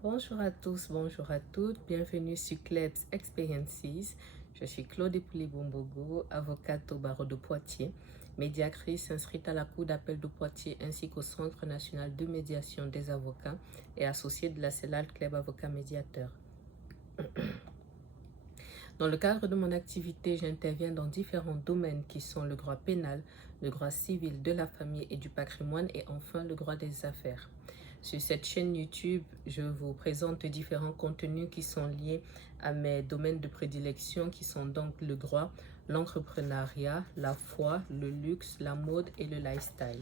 Bonjour à tous, bonjour à toutes, bienvenue sur Klebs Experiences. Je suis Claude Epouly-Bombogo, avocate au barreau de Poitiers, médiatrice inscrite à la Cour d'appel de Poitiers ainsi qu'au Centre national de médiation des avocats et associée de la CELAL Club Avocat Médiateur. Dans le cadre de mon activité, j'interviens dans différents domaines qui sont le droit pénal, le droit civil de la famille et du patrimoine et enfin le droit des affaires. Sur cette chaîne YouTube, je vous présente différents contenus qui sont liés à mes domaines de prédilection qui sont donc le droit, l'entrepreneuriat, la foi, le luxe, la mode et le lifestyle.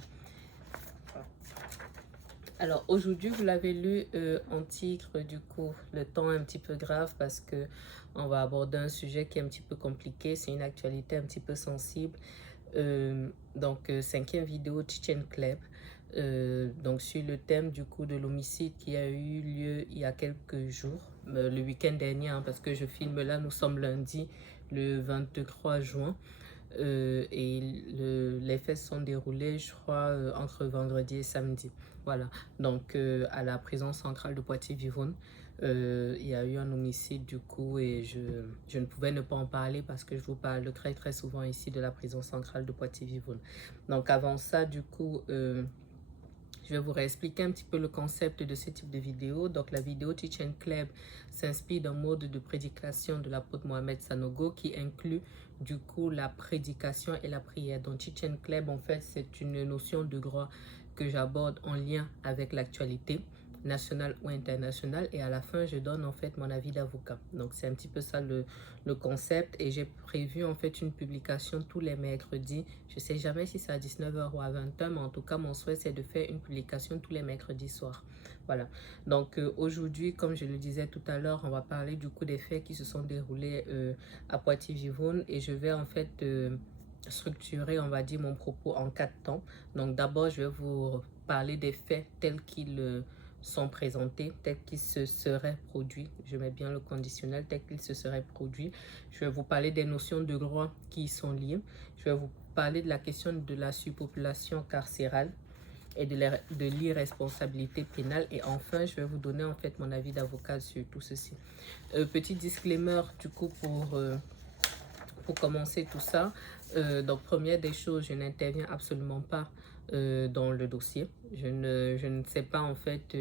Alors aujourd'hui, vous l'avez lu en titre, du coup, le temps est un petit peu grave parce que on va aborder un sujet qui est un petit peu compliqué, c'est une actualité un petit peu sensible. Cinquième vidéo Chichen Club, donc sur le thème du coup de l'homicide qui a eu lieu il y a quelques jours, le week-end dernier, hein, parce que je filme là, nous sommes lundi, le 23 juin. Les faits se sont déroulés, je crois, entre vendredi et samedi. Voilà, donc à la prison centrale de Poitiers-Vivonne, il y a eu un homicide du coup et je ne pouvais ne pas en parler parce que je vous parle très très souvent ici de la prison centrale de Poitiers-Vivonne. Donc avant ça, du coup, je vais vous réexpliquer un petit peu le concept de ce type de vidéo. Donc, la vidéo Chichen Club s'inspire d'un mode de prédication de l'apôtre Mohamed Sanogo qui inclut du coup la prédication et la prière. Donc, Chichen Club, en fait, c'est une notion de droit que j'aborde en lien avec l'actualité nationale ou internationale et à la fin je donne en fait mon avis d'avocat. Donc c'est un petit peu ça le concept et j'ai prévu en fait une publication tous les mercredis. Je sais jamais si c'est à 19h ou à 20h, mais en tout cas mon souhait c'est de faire une publication tous les mercredis soirs. Voilà, donc aujourd'hui, comme je le disais tout à l'heure, on va parler du coup des faits qui se sont déroulés à Poitiers-Vivonne et je vais en fait structurer, on va dire, mon propos en 4 temps. Donc d'abord, je vais vous parler des faits tels qu'ils sont présentés, tels qu'ils se seraient produits. Je mets bien le conditionnel, tels qu'ils se seraient produits. Je vais vous parler des notions de droit qui y sont liées. Je vais vous parler de la question de la surpopulation carcérale et de l'irresponsabilité pénale. Et enfin, je vais vous donner en fait mon avis d'avocat sur tout ceci. Petit disclaimer du coup pour commencer tout ça. Donc, première des choses, je n'interviens absolument pas dans le dossier. Je ne sais pas en fait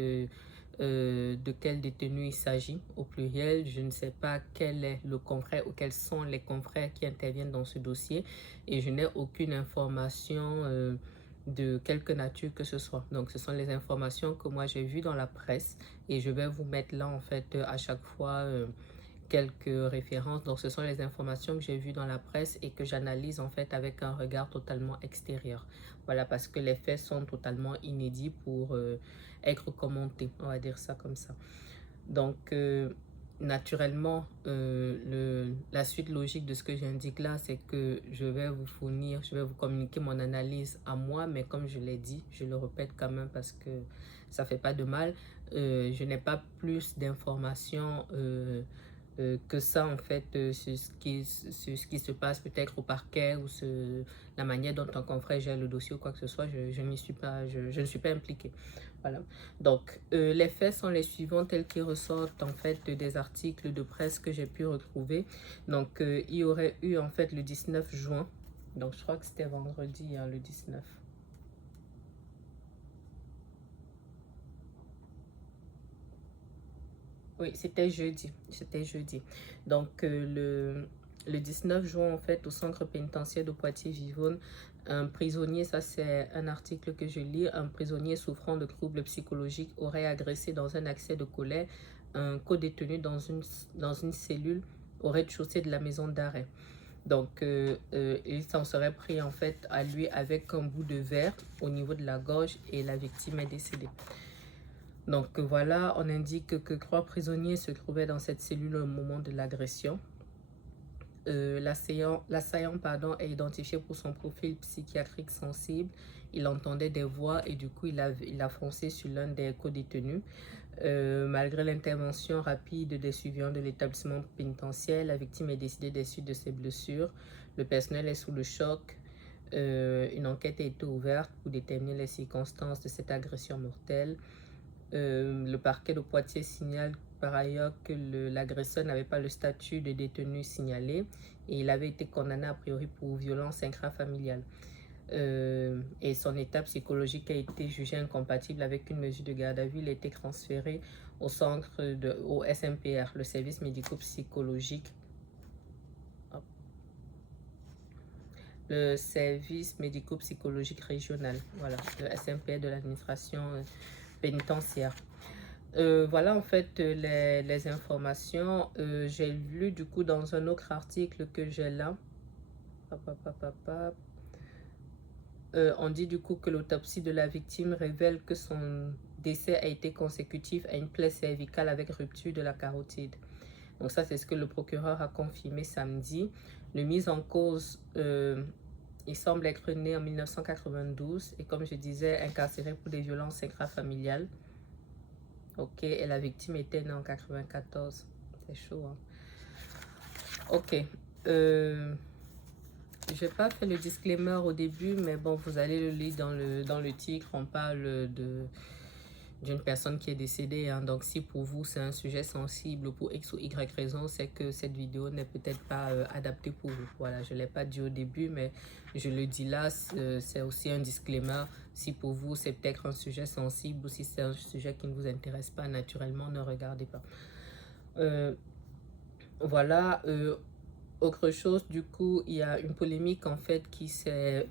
de quel détenu il s'agit au pluriel. Je ne sais pas quel est le confrère ou quels sont les confrères qui interviennent dans ce dossier et je n'ai aucune information de quelque nature que ce soit. Donc, ce sont les informations que moi j'ai vues dans la presse et je vais vous mettre là en fait à chaque fois quelques références. Donc, ce sont les informations que j'ai vues dans la presse et que j'analyse en fait avec un regard totalement extérieur. Voilà, parce que les faits sont totalement inédits pour être commentés, on va dire ça comme ça. Donc, naturellement, la suite logique de ce que j'indique là, c'est que je vais vous communiquer mon analyse à moi, mais comme je l'ai dit, je le répète quand même parce que ça fait pas de mal, je n'ai pas plus d'informations que ça en fait sur ce qui se passe peut-être au parquet ou la manière dont un confrère gère le dossier ou quoi que ce soit, je n'y suis pas, je ne suis pas impliquée. Voilà. Donc, les faits sont les suivants tels qu'ils ressortent en fait des articles de presse que j'ai pu retrouver. Donc, il y aurait eu en fait le 19 juin. Donc, je crois que c'était vendredi, hein, le 19. Oui, c'était jeudi. C'était jeudi. Donc, le 19 juin, en fait, au centre pénitentiaire de Poitiers-Vivonne, un prisonnier, ça c'est un article que je lis, un prisonnier souffrant de troubles psychologiques aurait agressé dans un accès de colère un co-détenu dans une cellule au rez-de-chaussée de la maison d'arrêt. Donc, il s'en serait pris en fait à lui avec un bout de verre au niveau de la gorge et la victime est décédée. Donc voilà, on indique que 3 prisonniers se trouvaient dans cette cellule au moment de l'agression. L'assaillant est identifié pour son profil psychiatrique sensible. Il entendait des voix et du coup il a foncé sur l'un des co-détenus. Malgré l'intervention rapide des suivants de l'établissement pénitentiaire, la victime est décédée des suites de ses blessures. Le personnel est sous le choc. Une enquête a été ouverte pour déterminer les circonstances de cette agression mortelle. Le parquet de Poitiers signale par ailleurs que l'agresseur n'avait pas le statut de détenu signalé et il avait été condamné a priori pour violence intrafamiliale. Et son état psychologique a été jugé incompatible avec une mesure de garde à vue. Il a été transféré au SMPR, le service médico-psychologique. Le service médico-psychologique régional, voilà, le SMPR de l'administration pénitentiaire. Voilà en fait les informations. J'ai lu du coup dans un autre article que j'ai là. On dit du coup que l'autopsie de la victime révèle que son décès a été consécutif à une plaie cervicale avec rupture de la carotide. Donc ça, c'est ce que le procureur a confirmé samedi. Le mis en cause, il semble être né en 1992 et comme je disais, incarcéré pour des violences intrafamiliales. Ok, et la victime était née en 94. C'est chaud, hein? Ok. Je n'ai pas fait le disclaimer au début, mais bon, vous allez le lire dans le titre. On parle d'une personne qui est décédée, hein. Donc si pour vous c'est un sujet sensible pour X ou Y raison, c'est que cette vidéo n'est peut-être pas adaptée pour vous. Voilà, je ne l'ai pas dit au début, mais je le dis là, c'est aussi un disclaimer. Si pour vous c'est peut-être un sujet sensible ou si c'est un sujet qui ne vous intéresse pas, naturellement ne regardez pas. Voilà. Autre chose, du coup, il y a une polémique en fait qui s'est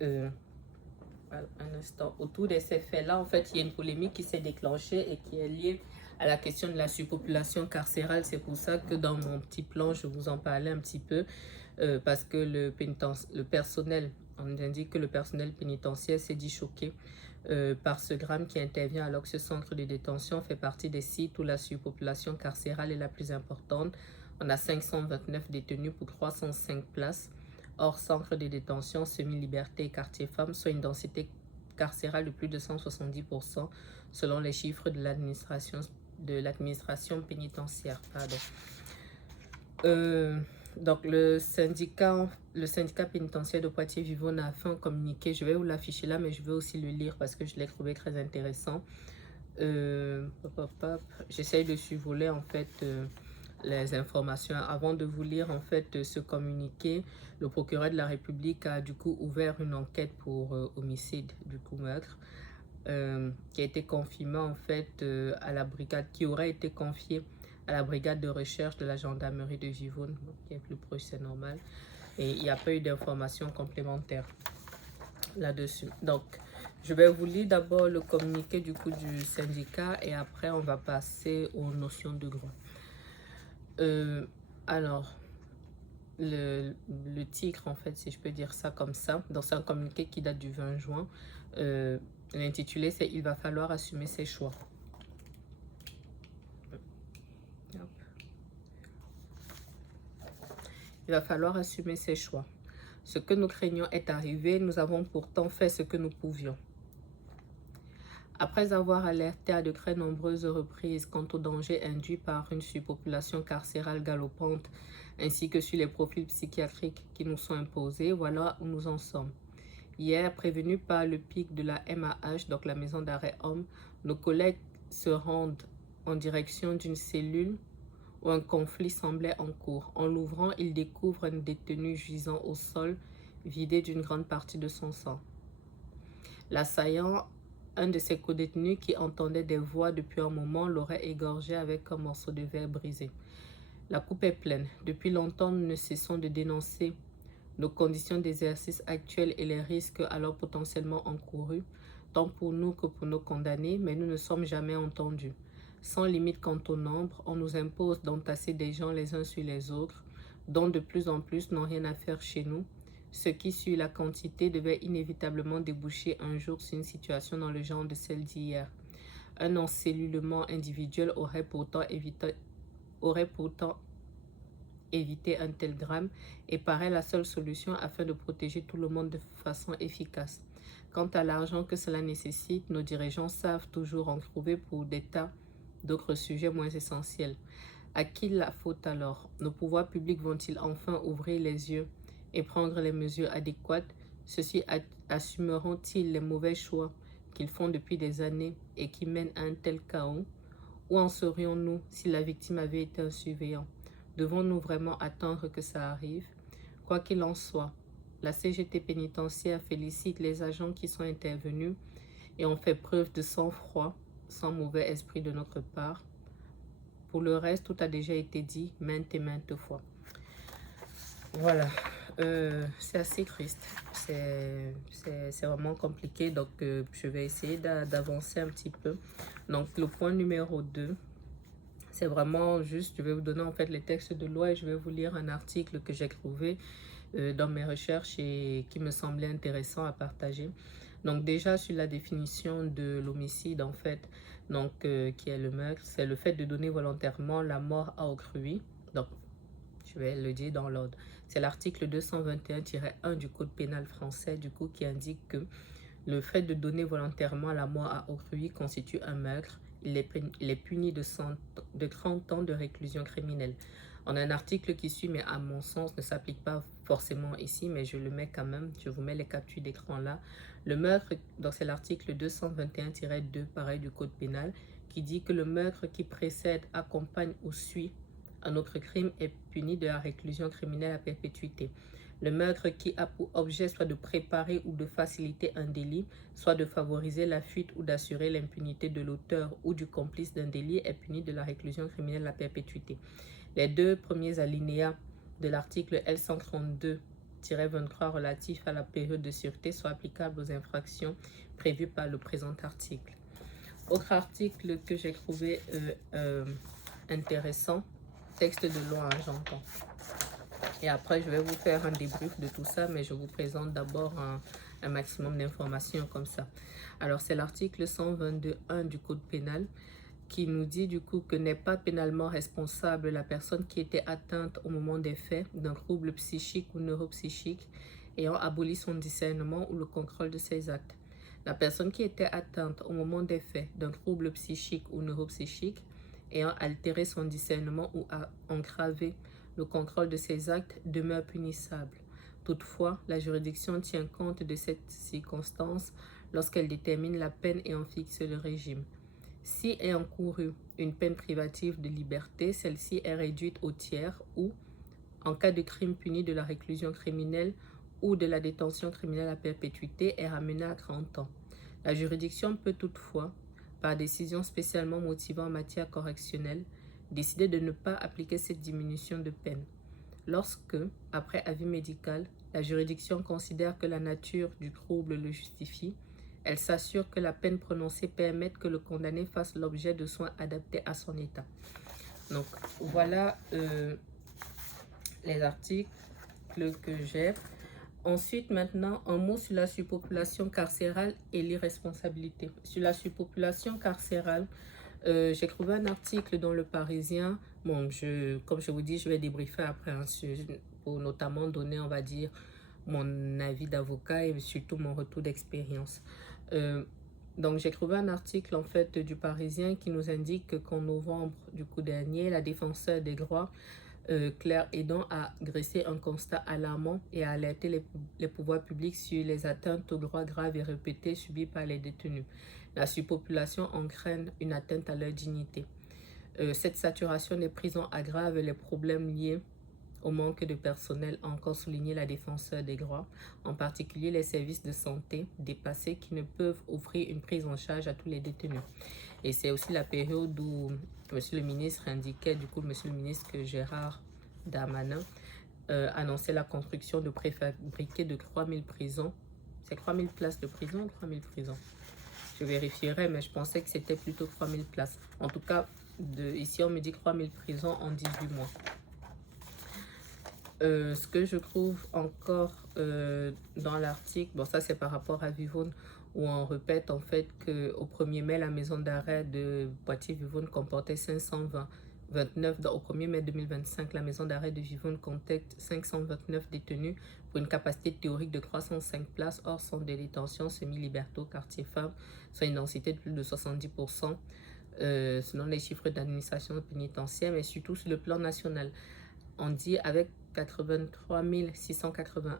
un instant, autour de ces faits-là, en fait, il y a une polémique qui s'est déclenchée et qui est liée à la question de la surpopulation carcérale. C'est pour ça que dans mon petit plan, je vous en parlais un petit peu, parce que le personnel, on indique que le personnel pénitentiaire s'est dit choqué par ce drame qui intervient alors que ce centre de détention fait partie des sites où la surpopulation carcérale est la plus importante. On a 529 détenus pour 305 places. Hors centre de détention, semi-liberté et quartier femmes, soit une densité carcérale de plus de 170% selon les chiffres de l'administration pénitentiaire. Pardon. Donc le syndicat pénitentiaire de Poitiers-Vivonne a fait un communiqué. Je vais vous l'afficher là, mais je vais aussi le lire parce que je l'ai trouvé très intéressant. J'essaye de survoler en fait les informations. Avant de vous lire en fait ce communiqué, le procureur de la République a du coup ouvert une enquête pour homicide, du coup meurtre, qui a été confirmée en fait à la brigade, qui aurait été confiée à la brigade de recherche de la gendarmerie de Givonne, qui est plus proche, c'est normal. Et il n'y a pas eu d'informations complémentaires là-dessus. Donc, je vais vous lire d'abord le communiqué du coup du syndicat et après on va passer aux notions de droit. Alors, le titre, en fait, si je peux dire ça comme ça, donc c'est un communiqué qui date du 20 juin. L'intitulé, c'est « Il va falloir assumer ses choix ». Il va falloir assumer ses choix. Ce que nous craignions est arrivé, nous avons pourtant fait ce que nous pouvions. Après avoir alerté à de très nombreuses reprises quant aux dangers induits par une surpopulation carcérale galopante, ainsi que sur les profils psychiatriques qui nous sont imposés, voilà où nous en sommes. Hier, prévenus par le pic de la MAH, donc la maison d'arrêt homme, nos collègues se rendent en direction d'une cellule où un conflit semblait en cours. En l'ouvrant, ils découvrent un détenu gisant au sol, vidé d'une grande partie de son sang. L'assaillant, un de ses codétenus qui entendait des voix depuis un moment, l'aurait égorgé avec un morceau de verre brisé. La coupe est pleine. Depuis longtemps, nous ne cessons de dénoncer nos conditions d'exercice actuelles et les risques alors potentiellement encourus, tant pour nous que pour nos condamnés, mais nous ne sommes jamais entendus. Sans limite quant au nombre, on nous impose d'entasser des gens les uns sur les autres, dont de plus en plus n'ont rien à faire chez nous, ce qui, sur la quantité, devait inévitablement déboucher un jour sur une situation dans le genre de celle d'hier. Un encellulement individuel aurait pourtant évité un tel drame et paraît la seule solution afin de protéger tout le monde de façon efficace. Quant à l'argent que cela nécessite, nos dirigeants savent toujours en trouver pour des tas d'autres sujets moins essentiels. À qui la faute alors? Nos pouvoirs publics vont-ils enfin ouvrir les yeux et prendre les mesures adéquates? Ceux-ci assumeront-ils les mauvais choix qu'ils font depuis des années et qui mènent à un tel chaos? Où en serions-nous si la victime avait été un surveillant? Devons-nous vraiment attendre que ça arrive? Quoi qu'il en soit, la CGT pénitentiaire félicite les agents qui sont intervenus et ont fait preuve de sang-froid, sans mauvais esprit de notre part. Pour le reste, tout a déjà été dit maintes et maintes fois. Voilà, c'est assez triste, c'est vraiment compliqué, donc je vais essayer d'avancer un petit peu. Donc le point numéro 2, c'est vraiment juste, je vais vous donner en fait les textes de loi et je vais vous lire un article que j'ai trouvé dans mes recherches et qui me semblait intéressant à partager. Donc déjà sur la définition de l'homicide en fait, donc qui est le meurtre, c'est le fait de donner volontairement la mort à autrui. Donc je vais le dire dans l'ordre. C'est l'article 221-1 du Code pénal français, du coup, qui indique que le fait de donner volontairement la mort à autrui constitue un meurtre. Il est puni de 30 ans de réclusion criminelle. On a un article qui suit, mais à mon sens, ne s'applique pas forcément ici, mais je le mets quand même. Je vous mets les captures d'écran là. Le meurtre, donc c'est l'article 221-2, pareil, du Code pénal, qui dit que le meurtre qui précède, accompagne ou suit un autre crime est puni de la réclusion criminelle à perpétuité. Le meurtre qui a pour objet soit de préparer ou de faciliter un délit, soit de favoriser la fuite ou d'assurer l'impunité de l'auteur ou du complice d'un délit est puni de la réclusion criminelle à perpétuité. Les deux premiers alinéas de l'article L132-23 relatif à la période de sûreté sont applicables aux infractions prévues par le présent article. Autre article que j'ai trouvé intéressant, texte de loi, hein, j'entends. Et après, je vais vous faire un débrief de tout ça, mais je vous présente d'abord un maximum d'informations comme ça. Alors, c'est l'article 122.1 du Code pénal qui nous dit du coup que n'est pas pénalement responsable la personne qui était atteinte au moment des faits d'un trouble psychique ou neuropsychique ayant aboli son discernement ou le contrôle de ses actes. La personne qui était atteinte au moment des faits d'un trouble psychique ou neuropsychique ayant altéré son discernement ou a engravé le contrôle de ses actes demeure punissable. Toutefois, la juridiction tient compte de cette circonstance lorsqu'elle détermine la peine et en fixe le régime. Si est encourue une peine privative de liberté, celle-ci est réduite au tiers ou, en cas de crime puni de la réclusion criminelle ou de la détention criminelle à perpétuité, est ramenée à 30 ans. La juridiction peut toutefois, par décision spécialement motivée en matière correctionnelle, décider de ne pas appliquer cette diminution de peine. Lorsque, après avis médical, la juridiction considère que la nature du trouble le justifie, elle s'assure que la peine prononcée permette que le condamné fasse l'objet de soins adaptés à son état. Donc, voilà les articles que j'ai. Ensuite, maintenant, un mot sur la surpopulation carcérale et l'irresponsabilité. Sur la surpopulation carcérale, j'ai trouvé un article dans Le Parisien. Bon, comme je vous dis, je vais débriefer après pour notamment donner, on va dire, mon avis d'avocat et surtout mon retour d'expérience. Donc, j'ai trouvé un article en fait du Parisien qui nous indique qu'en novembre du coup dernier, la défenseure des droits Claire Hédon a dressé un constat alarmant et a alerté les pouvoirs publics sur les atteintes aux droits graves et répétées subies par les détenus. La surpopulation entraîne une atteinte à leur dignité. Cette saturation des prisons aggrave les problèmes liés au manque de personnel, a encore souligné la défenseure des droits, en particulier les services de santé dépassés qui ne peuvent offrir une prise en charge à tous les détenus. Et c'est aussi la période où Monsieur le ministre indiquait, du coup, Monsieur le ministre, que Gérard Darmanin annonçait la construction de préfabriqués de 3000 prisons. C'est 3000 places de prison ou 3000 prisons? Je vérifierai, mais je pensais que c'était plutôt 3000 places. En tout cas, ici, on me dit 3000 prisons en 18 mois. Ce que je trouve encore dans l'article, bon ça c'est par rapport à Vivonne, où on répète en fait qu'au 1er mai, la maison d'arrêt de Poitiers-Vivonne comportait 529, au 1er mai 2025, la maison d'arrêt de Vivonne comptait 529 détenus pour une capacité théorique de 305 places, hors centre de détention semi-liberto, quartier femmes, soit une densité de plus de 70%, selon les chiffres d'administration pénitentiaire, mais surtout sur le plan national. On dit avec 83 680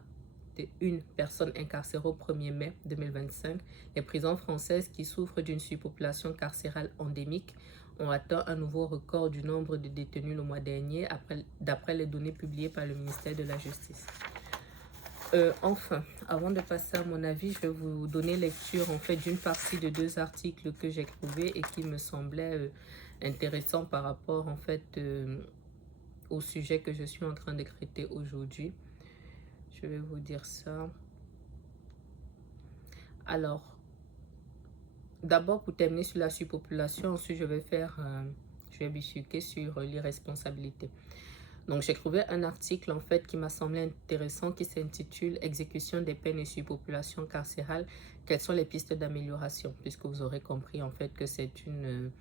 141 personnes incarcérées au 1er mai 2025, les prisons françaises qui souffrent d'une surpopulation carcérale endémique ont atteint un nouveau record du nombre de détenus le mois dernier, d'après les données publiées par le ministère de la Justice. Enfin, avant de passer à mon avis, je vais vous donner lecture en fait d'une partie de 2 articles que j'ai trouvés et qui me semblaient intéressants par rapport en fait au sujet que je suis en train de traiter aujourd'hui. Je vais vous dire ça. Alors, d'abord pour terminer sur la surpopulation, ensuite je vais bifurquer sur l'irresponsabilité. Donc j'ai trouvé un article en fait qui m'a semblé intéressant qui s'intitule Exécution des peines et surpopulation carcérale, quelles sont les pistes d'amélioration, puisque vous aurez compris en fait que c'est une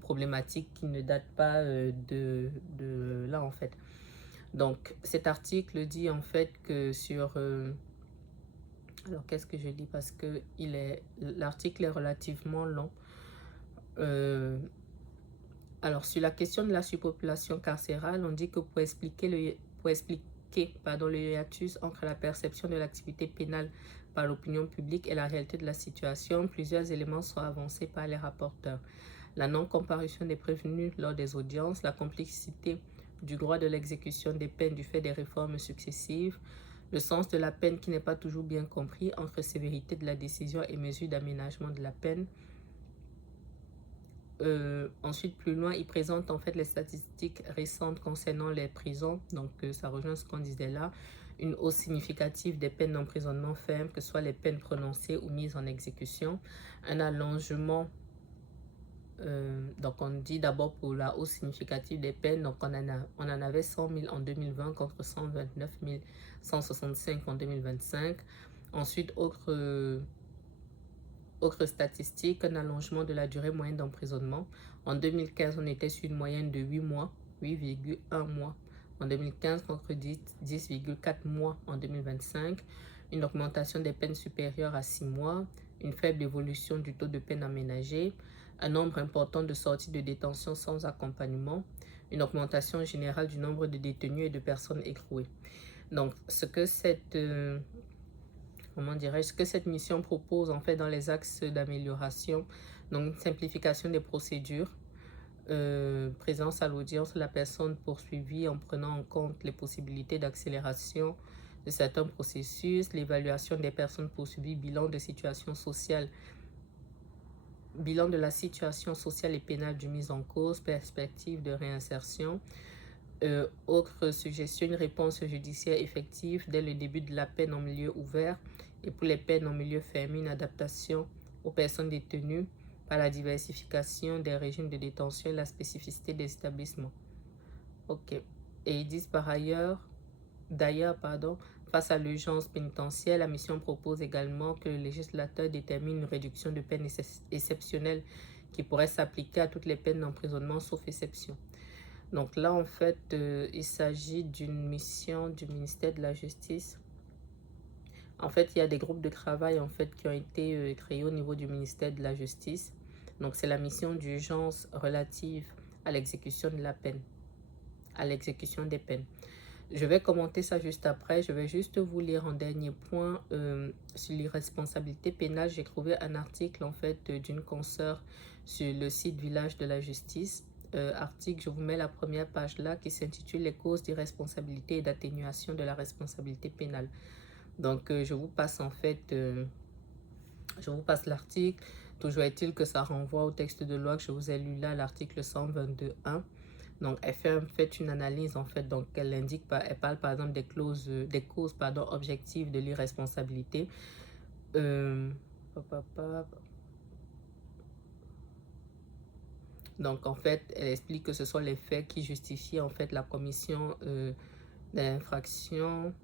problématique qui ne date pas de là en fait. Donc cet article dit en fait que sur alors qu'est-ce que je lis parce que l'article est relativement long. Alors, sur la question de la surpopulation carcérale, on dit que pour expliquer le hiatus entre la perception de l'activité pénale par l'opinion publique et la réalité de la situation, plusieurs éléments sont avancés par les rapporteurs. La non-comparution des prévenus lors des audiences, la complexité du droit de l'exécution des peines du fait des réformes successives, le sens de la peine qui n'est pas toujours bien compris entre sévérité de la décision et mesure d'aménagement de la peine. Ensuite, plus loin, il présente en fait les statistiques récentes concernant les prisons. Donc, ça rejoint ce qu'on disait là. Une hausse significative des peines d'emprisonnement ferme, que ce soit les peines prononcées ou mises en exécution. Un allongement. Donc, on dit d'abord pour la hausse significative des peines. Donc, on en avait 100 000 en 2020 contre 129 165 en 2025. Ensuite, autre statistique, un allongement de la durée moyenne d'emprisonnement. En 2015, on était sur une moyenne de 8 mois, 8,1 mois en 2015 contre 10,4 mois en 2025. Une augmentation des peines supérieures à 6 mois, une faible évolution du taux de peine aménagée, un nombre important de sorties de détention sans accompagnement, une augmentation générale du nombre de détenus et de personnes écrouées. Donc, ce que cette mission propose en fait dans les axes d'amélioration, donc simplification des procédures, présence à l'audience de la personne poursuivie en prenant en compte les possibilités d'accélération de certains processus, l'évaluation des personnes poursuivies, bilan de la situation sociale et pénale du mis en cause, perspective de réinsertion. Autre suggestion, une réponse judiciaire effective dès le début de la peine en milieu ouvert et pour les peines en milieu fermé, une adaptation aux personnes détenues par la diversification des régimes de détention et la spécificité des établissements. Ok. Et ils disent d'ailleurs, face à l'urgence pénitentiaire, la mission propose également que le législateur détermine une réduction de peine exceptionnelle qui pourrait s'appliquer à toutes les peines d'emprisonnement sauf exception. Donc là, en fait, il s'agit d'une mission du ministère de la Justice. En fait, il y a des groupes de travail en fait, qui ont été créés au niveau du ministère de la Justice. Donc, c'est la mission d'urgence relative à l'exécution de la peine, à l'exécution des peines. Je vais commenter ça juste après. Je vais juste vous lire en dernier point sur l'irresponsabilité pénale. J'ai trouvé un article en fait d'une consoeur sur le site Village de la Justice. Article, je vous mets la première page là qui s'intitule Les causes d'irresponsabilité et d'atténuation de la responsabilité pénale. Donc je vous passe en fait l'article. Toujours est-il que ça renvoie au texte de loi que je vous ai lu là, l'article 122.1. Donc elle fait une analyse en fait, donc elle parle par exemple des causes objectives de l'irresponsabilité. Donc, en fait, elle explique que ce sont les faits qui justifient en fait la commission d'infraction,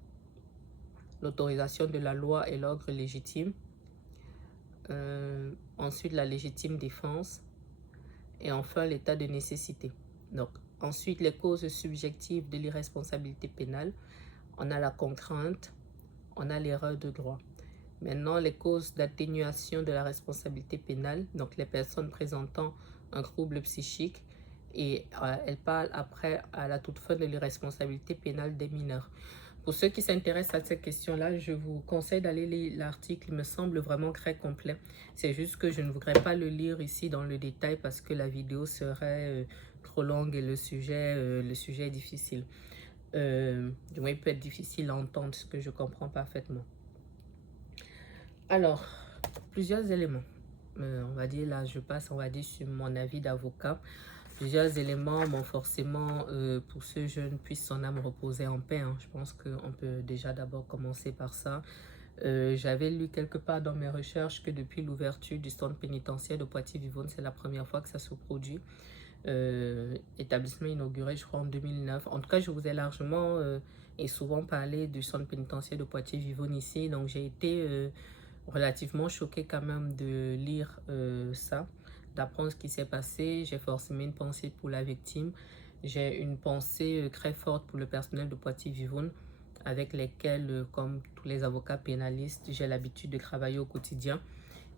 l'autorisation de la loi et l'ordre légitime. Ensuite, la légitime défense. Et enfin, l'état de nécessité. Donc, ensuite, les causes subjectives de l'irresponsabilité pénale. On a la contrainte, on a l'erreur de droit. Maintenant, les causes d'atténuation de la responsabilité pénale, donc les personnes présentant un trouble psychique, et elle parle après à la toute fin de l'irresponsabilité pénale des mineurs. Pour ceux qui s'intéressent à cette question-là, je vous conseille d'aller lire l'article. Il me semble vraiment très complet. C'est juste que je ne voudrais pas le lire ici dans le détail parce que la vidéo serait trop longue et le sujet est difficile. Du moins, il peut être difficile à entendre, ce que je comprends parfaitement. Alors, plusieurs éléments. On va dire, là, je passe, on va dire, sur mon avis d'avocat. Plusieurs éléments m'ont forcément, pour ce jeune, puisse son âme reposer en paix. Hein. Je pense qu'on peut déjà d'abord commencer par ça. J'avais lu quelque part dans mes recherches que depuis l'ouverture du centre pénitentiaire de Poitiers-Vivonne, c'est la première fois que ça se produit. Établissement inauguré, je crois, en 2009. En tout cas, je vous ai largement et souvent parlé du centre pénitentiaire de Poitiers-Vivonne ici. Donc, j'ai été relativement choquée quand même de lire ça, d'apprendre ce qui s'est passé. J'ai forcément une pensée pour la victime. J'ai une pensée très forte pour le personnel de Poitiers-Vivonne, avec lesquels, comme tous les avocats pénalistes, j'ai l'habitude de travailler au quotidien.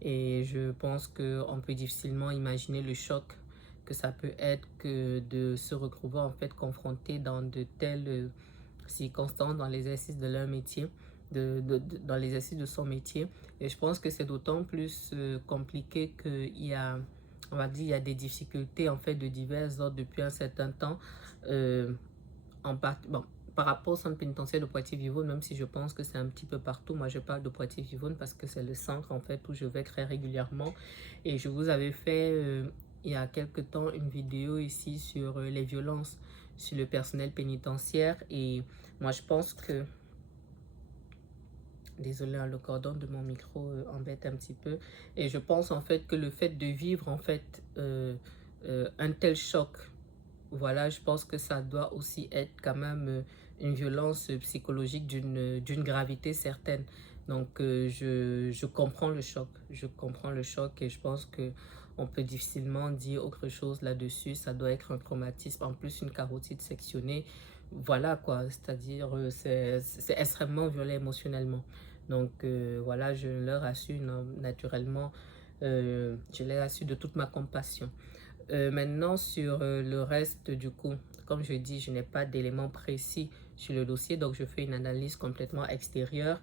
Et je pense qu'on peut difficilement imaginer le choc que ça peut être que de se retrouver en fait confronté dans de telles circonstances dans l'exercice de leur métier, dans l'exercice de son métier. Et je pense que c'est d'autant plus compliqué qu'il y a, on va dire, il y a des difficultés en fait de divers ordres depuis un certain temps. Bon, par rapport au centre pénitentiaire de Poitiers-Vivonne, même si je pense que c'est un petit peu partout, moi je parle de Poitiers-Vivonne parce que c'est le centre en fait où je vais très régulièrement. Et je vous avais fait il y a quelque temps une vidéo ici sur les violences sur le personnel pénitentiaire. Et moi je pense que, désolé, le cordon de mon micro embête un petit peu. Et je pense en fait que le fait de vivre en fait un tel choc, voilà, je pense que ça doit aussi être quand même une violence psychologique d'une gravité certaine. Donc, je comprends le choc. Je comprends le choc et je pense que on peut difficilement dire autre chose là-dessus. Ça doit être un traumatisme, en plus une carotide sectionnée. Voilà quoi, c'est-à-dire c'est extrêmement violent émotionnellement. Donc, voilà, je leur assure naturellement, je les assure de toute ma compassion. Maintenant, sur le reste, du coup, comme je dis, je n'ai pas d'éléments précis sur le dossier, donc je fais une analyse complètement extérieure.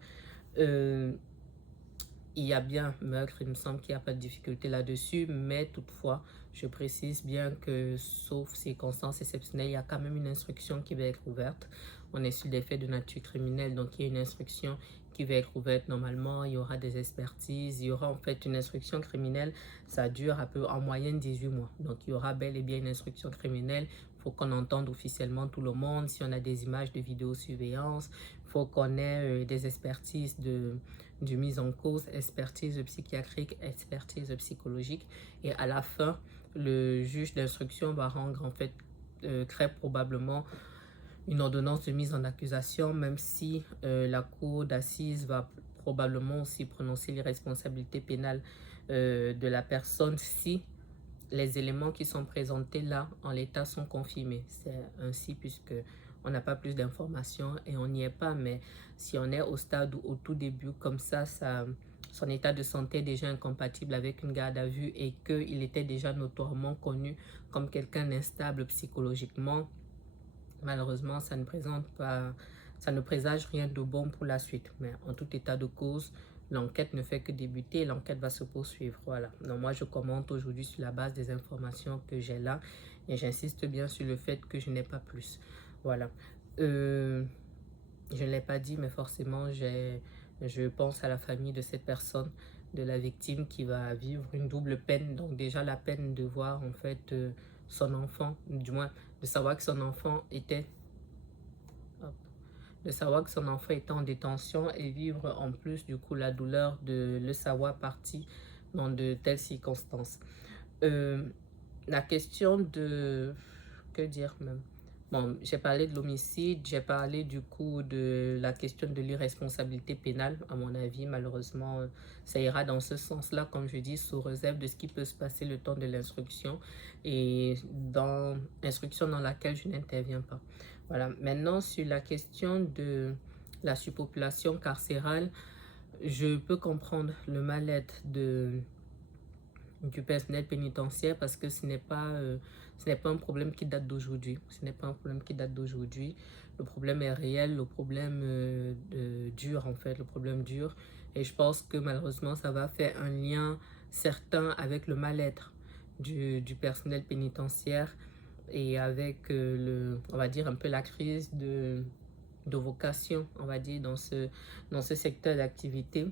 Il y a bien meurtre, il me semble qu'il n'y a pas de difficulté là-dessus, mais toutefois, je précise bien que, sauf circonstances exceptionnelles, il y a quand même une instruction qui va être ouverte. On est sur des faits de nature criminelle, donc il y a une instruction qui va être ouverte normalement, il y aura des expertises, il y aura en fait une instruction criminelle, ça dure en moyenne 18 mois. Donc il y aura bel et bien une instruction criminelle, il faut qu'on entende officiellement tout le monde, si on a des images de vidéosurveillance, il faut qu'on ait des expertises de mise en cause, expertise psychiatrique, expertise psychologique. Et à la fin, le juge d'instruction va rendre en fait très probablement une ordonnance de mise en accusation, même si la cour d'assises va probablement aussi prononcer l'irresponsabilité pénale de la personne si les éléments qui sont présentés là en l'état sont confirmés. C'est ainsi puisque on n'a pas plus d'informations et on n'y est pas, mais si on est au stade ou au tout début comme ça, son état de santé est déjà incompatible avec une garde à vue et qu'il était déjà notoirement connu comme quelqu'un d'instable psychologiquement, malheureusement, ça ne présage rien de bon pour la suite. Mais en tout état de cause, l'enquête ne fait que débuter et l'enquête va se poursuivre. Voilà. Donc moi, je commente aujourd'hui sur la base des informations que j'ai là et j'insiste bien sur le fait que je n'ai pas plus. Voilà. Je ne l'ai pas dit, mais forcément, je pense à la famille de cette personne, de la victime qui va vivre une double peine. Donc déjà la peine de voir en fait son enfant, du moins de savoir que son enfant était en détention et vivre en plus du coup la douleur de le savoir parti dans de telles circonstances. La question de... que dire même? Bon, j'ai parlé de l'homicide, j'ai parlé du coup de la question de l'irresponsabilité pénale. À mon avis, malheureusement, ça ira dans ce sens-là, comme je dis, sous réserve de ce qui peut se passer le temps de l'instruction et dans l'instruction dans laquelle je n'interviens pas. Voilà. Maintenant, sur la question de la surpopulation carcérale, je peux comprendre le mal-être du personnel pénitentiaire parce que ce n'est pas un problème qui date d'aujourd'hui. Ce n'est pas un problème qui date d'aujourd'hui. Le problème est réel, le problème dure en fait, le problème dure. Et je pense que malheureusement, ça va faire un lien certain avec le mal-être du personnel pénitentiaire et avec, on va dire, un peu la crise de vocation, on va dire, dans ce secteur d'activité.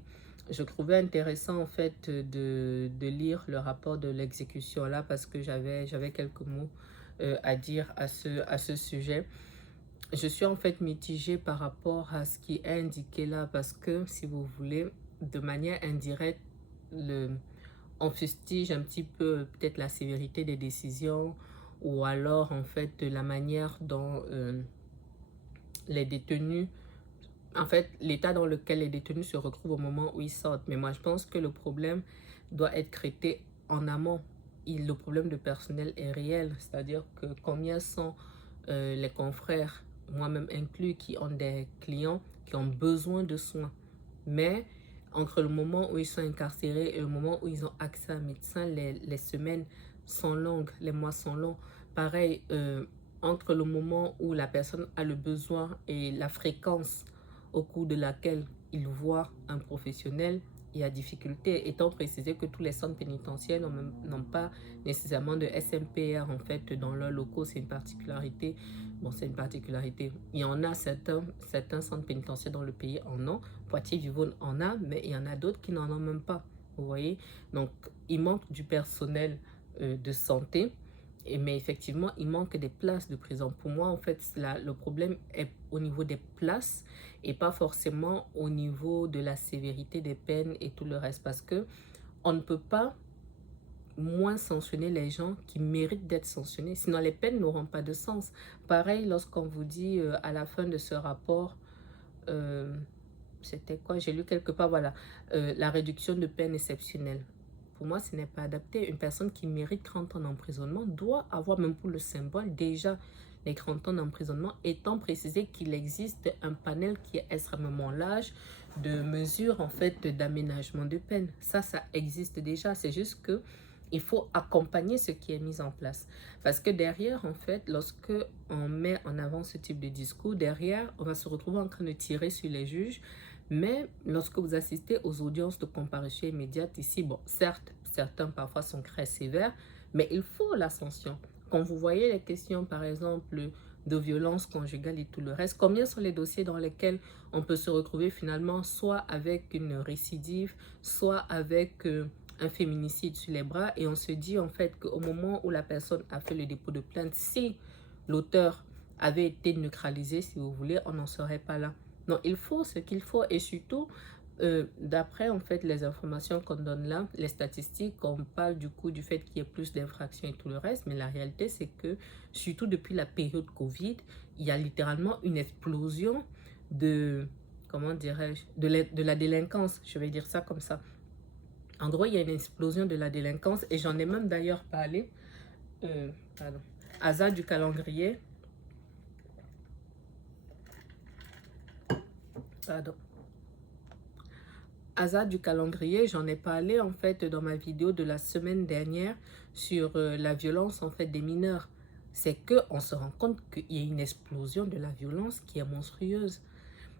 Je trouvais intéressant en fait de lire le rapport de l'exécution là parce que j'avais quelques mots à dire à ce sujet. Je suis en fait mitigée par rapport à ce qui est indiqué là parce que si vous voulez, de manière indirecte, on fustige un petit peu peut-être la sévérité des décisions ou alors en fait la manière dont les détenus, en fait, l'état dans lequel les détenus se retrouvent au moment où ils sortent. Mais moi, je pense que le problème doit être traité en amont. Le problème de personnel est réel, c'est-à-dire que combien sont les confrères, moi-même inclus, qui ont des clients qui ont besoin de soins. Mais entre le moment où ils sont incarcérés et le moment où ils ont accès à un médecin, les semaines sont longues, les mois sont longs. Pareil, entre le moment où la personne a le besoin et la fréquence au cours de laquelle il voit un professionnel, il y a difficulté, étant précisé que tous les centres pénitentiaires n'ont pas nécessairement de SMPR en fait dans leurs locaux. C'est une particularité. Bon, c'est une particularité. Il y en a certains centres pénitentiaires dans le pays en ont. Poitiers-Vivonne en a, mais il y en a d'autres qui n'en ont même pas. Vous voyez? Donc, il manque du personnel de santé. Mais effectivement, il manque des places de prison. Pour moi, en fait, le problème est au niveau des places et pas forcément au niveau de la sévérité des peines et tout le reste. Parce que on ne peut pas moins sanctionner les gens qui méritent d'être sanctionnés. Sinon, les peines n'auront pas de sens. Pareil, lorsqu'on vous dit à la fin de ce rapport, c'était quoi? J'ai lu quelque part, voilà, la réduction de peine exceptionnelle. Pour moi, ce n'est pas adapté. Une personne qui mérite 30 ans d'emprisonnement doit avoir, même pour le symbole, déjà les 30 ans d'emprisonnement, étant précisé qu'il existe un panel qui est extrêmement large de mesures en fait d'aménagement de peine. Ça existe déjà. C'est juste que il faut accompagner ce qui est mis en place. Parce que derrière, en fait, lorsque on met en avant ce type de discours, derrière, on va se retrouver en train de tirer sur les juges. Mais lorsque vous assistez aux audiences de comparution immédiate ici, bon, certes, certains parfois sont très sévères, mais il faut la sanction. Quand vous voyez les questions, par exemple, de violence conjugale et tout le reste, combien sont les dossiers dans lesquels on peut se retrouver finalement soit avec une récidive, soit avec un féminicide sur les bras, et on se dit en fait qu'au moment où la personne a fait le dépôt de plainte, si l'auteur avait été neutralisé, si vous voulez, on n'en serait pas là. Non, il faut ce qu'il faut et surtout, d'après en fait les informations qu'on donne là, les statistiques, on parle du coup du fait qu'il y ait plus d'infractions et tout le reste, mais la réalité c'est que surtout depuis la période Covid, il y a littéralement une explosion de, comment dirais-je, de la délinquance, je vais dire ça comme ça. En gros, il y a une explosion de la délinquance et j'en ai même d'ailleurs parlé, pardon, hasard du calendrier, pardon. Hasard du calendrier, j'en ai parlé en fait dans ma vidéo de la semaine dernière sur la violence en fait des mineurs. C'est que on se rend compte qu'il y a une explosion de la violence qui est monstrueuse.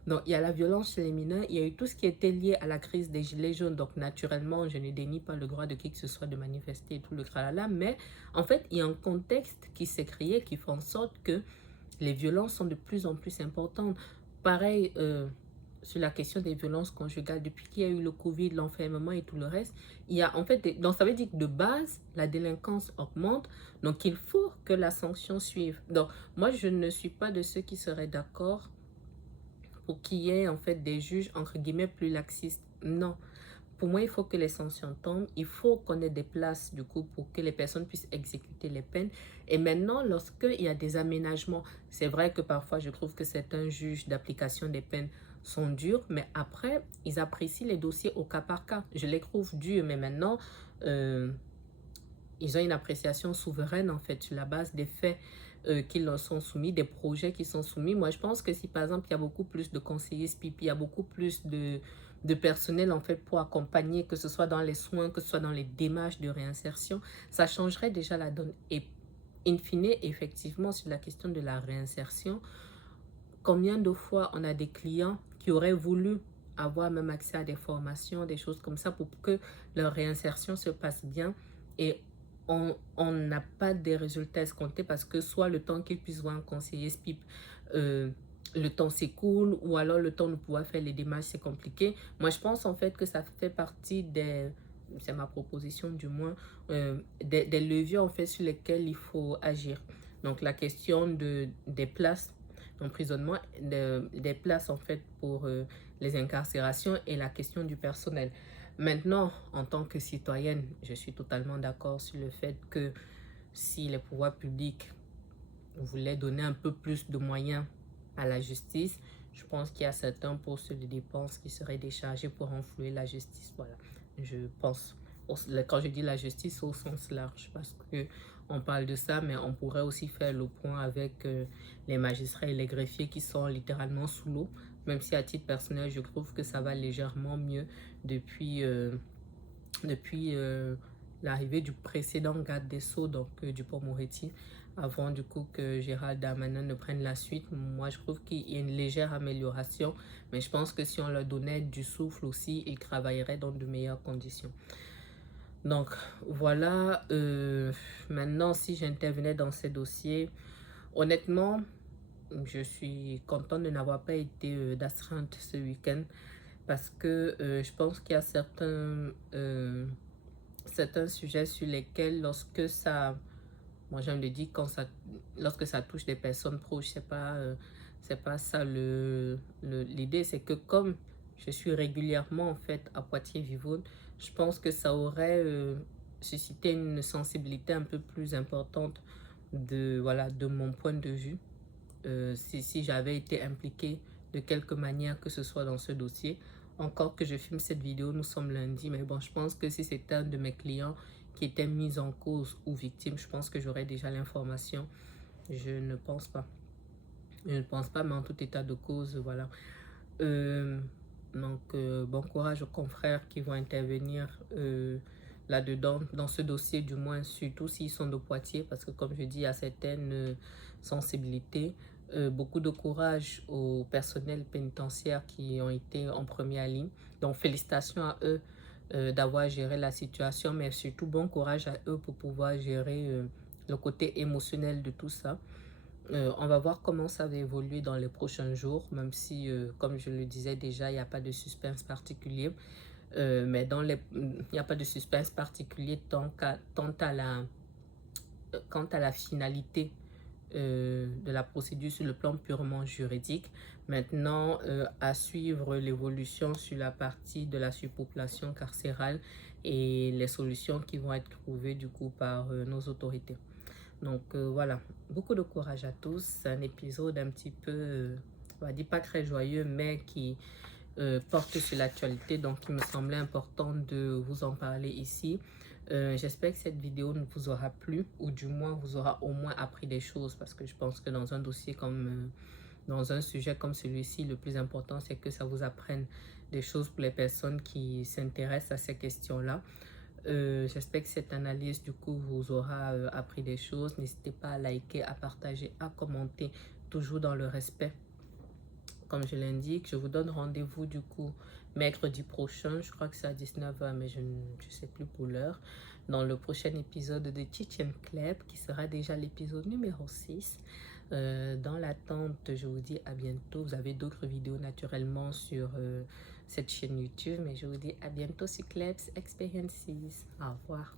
Donc il y a la violence chez les mineurs, il y a eu tout ce qui était lié à la crise des gilets jaunes. Donc naturellement, je ne dénie pas le droit de qui que ce soit de manifester et tout le tralala, mais en fait, il y a un contexte qui s'est créé qui fait en sorte que les violences sont de plus en plus importantes. Pareil, sur la question des violences conjugales, depuis qu'il y a eu le Covid, l'enfermement et tout le reste, il y a en fait, donc ça veut dire que de base, la délinquance augmente, donc il faut que la sanction suive. Donc moi, je ne suis pas de ceux qui seraient d'accord pour qu'il y ait en fait des juges entre guillemets plus laxistes. Non. Pour moi, il faut que les sanctions tombent. Il faut qu'on ait des places, du coup, pour que les personnes puissent exécuter les peines. Et maintenant, lorsqu'il y a des aménagements, c'est vrai que parfois, je trouve que certains juges d'application des peines sont durs, mais après, ils apprécient les dossiers au cas par cas. Je les trouve durs, mais maintenant, ils ont une appréciation souveraine, en fait, sur la base des faits qui leur sont soumis, des projets qui sont soumis. Moi, je pense que si, par exemple, il y a beaucoup plus de conseillers SPIP, il y a beaucoup plus de de personnel en fait pour accompagner, que ce soit dans les soins, que ce soit dans les démarches de réinsertion, ça changerait déjà la donne. Et in fine, effectivement, sur la question de la réinsertion, combien de fois on a des clients qui auraient voulu avoir même accès à des formations, des choses comme ça pour que leur réinsertion se passe bien et on n'a pas des résultats escomptés parce que soit le temps qu'ils puissent voir un conseiller SPIP, le temps s'écoule ou alors le temps de pouvoir faire les démarches, c'est compliqué. Moi, je pense en fait que ça fait partie des, c'est ma proposition du moins, des leviers en fait sur lesquels il faut agir. Donc la question des places d'emprisonnement, des places en fait pour les incarcérations et la question du personnel. Maintenant, en tant que citoyenne, je suis totalement d'accord sur le fait que si les pouvoirs publics voulaient donner un peu plus de moyens à la justice, je pense qu'il y a certains postes de dépenses qui seraient déchargés pour enflouer la justice. Voilà, je pense. Quand je dis la justice au sens large, parce que on parle de ça, mais on pourrait aussi faire le point avec les magistrats et les greffiers qui sont littéralement sous l'eau, même si à titre personnel, je trouve que ça va légèrement mieux depuis, l'arrivée du précédent garde des Sceaux, donc Dupond-Moretti, avant du coup que Gérald Darmanin ne prenne la suite. Moi, je trouve qu'il y a une légère amélioration, mais je pense que si on leur donnait du souffle aussi, ils travailleraient dans de meilleures conditions. Donc voilà, maintenant si j'intervenais dans ces dossiers, honnêtement, je suis contente de n'avoir pas été d'astreinte ce week-end parce que je pense qu'il y a certains sujets sur lesquels lorsque ça, moi j'aime le dire, lorsque ça touche des personnes proches, c'est pas ça l'idée, c'est que comme je suis régulièrement en fait à Poitiers-Vivonne, je pense que ça aurait suscité une sensibilité un peu plus importante de mon point de vue si j'avais été impliquée de quelque manière que ce soit dans ce dossier. Encore que je filme cette vidéo, nous sommes lundi, mais bon, je pense que si c'était un de mes clients qui était mis en cause ou victime, je pense que j'aurais déjà l'information. Je ne pense pas. Je ne pense pas, mais en tout état de cause, voilà. Donc, bon courage aux confrères qui vont intervenir là-dedans, dans ce dossier du moins, surtout s'ils sont de Poitiers, parce que comme je dis, il y a certaines sensibilités. Beaucoup de courage aux personnels pénitentiaires qui ont été en première ligne. Donc, félicitations à eux d'avoir géré la situation, mais surtout bon courage à eux pour pouvoir gérer le côté émotionnel de tout ça. On va voir comment ça va évoluer dans les prochains jours, même si, comme je le disais déjà, il n'y a pas de suspense particulier. Mais il n'y a pas de suspense particulier quant à la finalité de la procédure sur le plan purement juridique. Maintenant, à suivre l'évolution sur la partie de la surpopulation carcérale et les solutions qui vont être trouvées du coup par nos autorités. Donc voilà, beaucoup de courage à tous. C'est un épisode un petit peu, on va dire pas très joyeux, mais qui porte sur l'actualité. Donc il me semblait important de vous en parler ici. J'espère que cette vidéo ne vous aura plu, ou du moins vous aura au moins appris des choses, parce que je pense que dans un dossier comme, dans un sujet comme celui-ci, le plus important c'est que ça vous apprenne des choses pour les personnes qui s'intéressent à ces questions-là. J'espère que cette analyse du coup vous aura appris des choses. N'hésitez pas à liker, à partager, à commenter, toujours dans le respect. Comme je l'indique, je vous donne rendez-vous du coup mercredi prochain. Je crois que c'est à 19 h, mais je ne sais plus pour l'heure. Dans le prochain épisode de Chichen Club, qui sera déjà l'épisode numéro 6. Dans l'attente, je vous dis à bientôt. Vous avez d'autres vidéos naturellement sur cette chaîne YouTube, mais je vous dis à bientôt sur Klebs Experiences. Au revoir.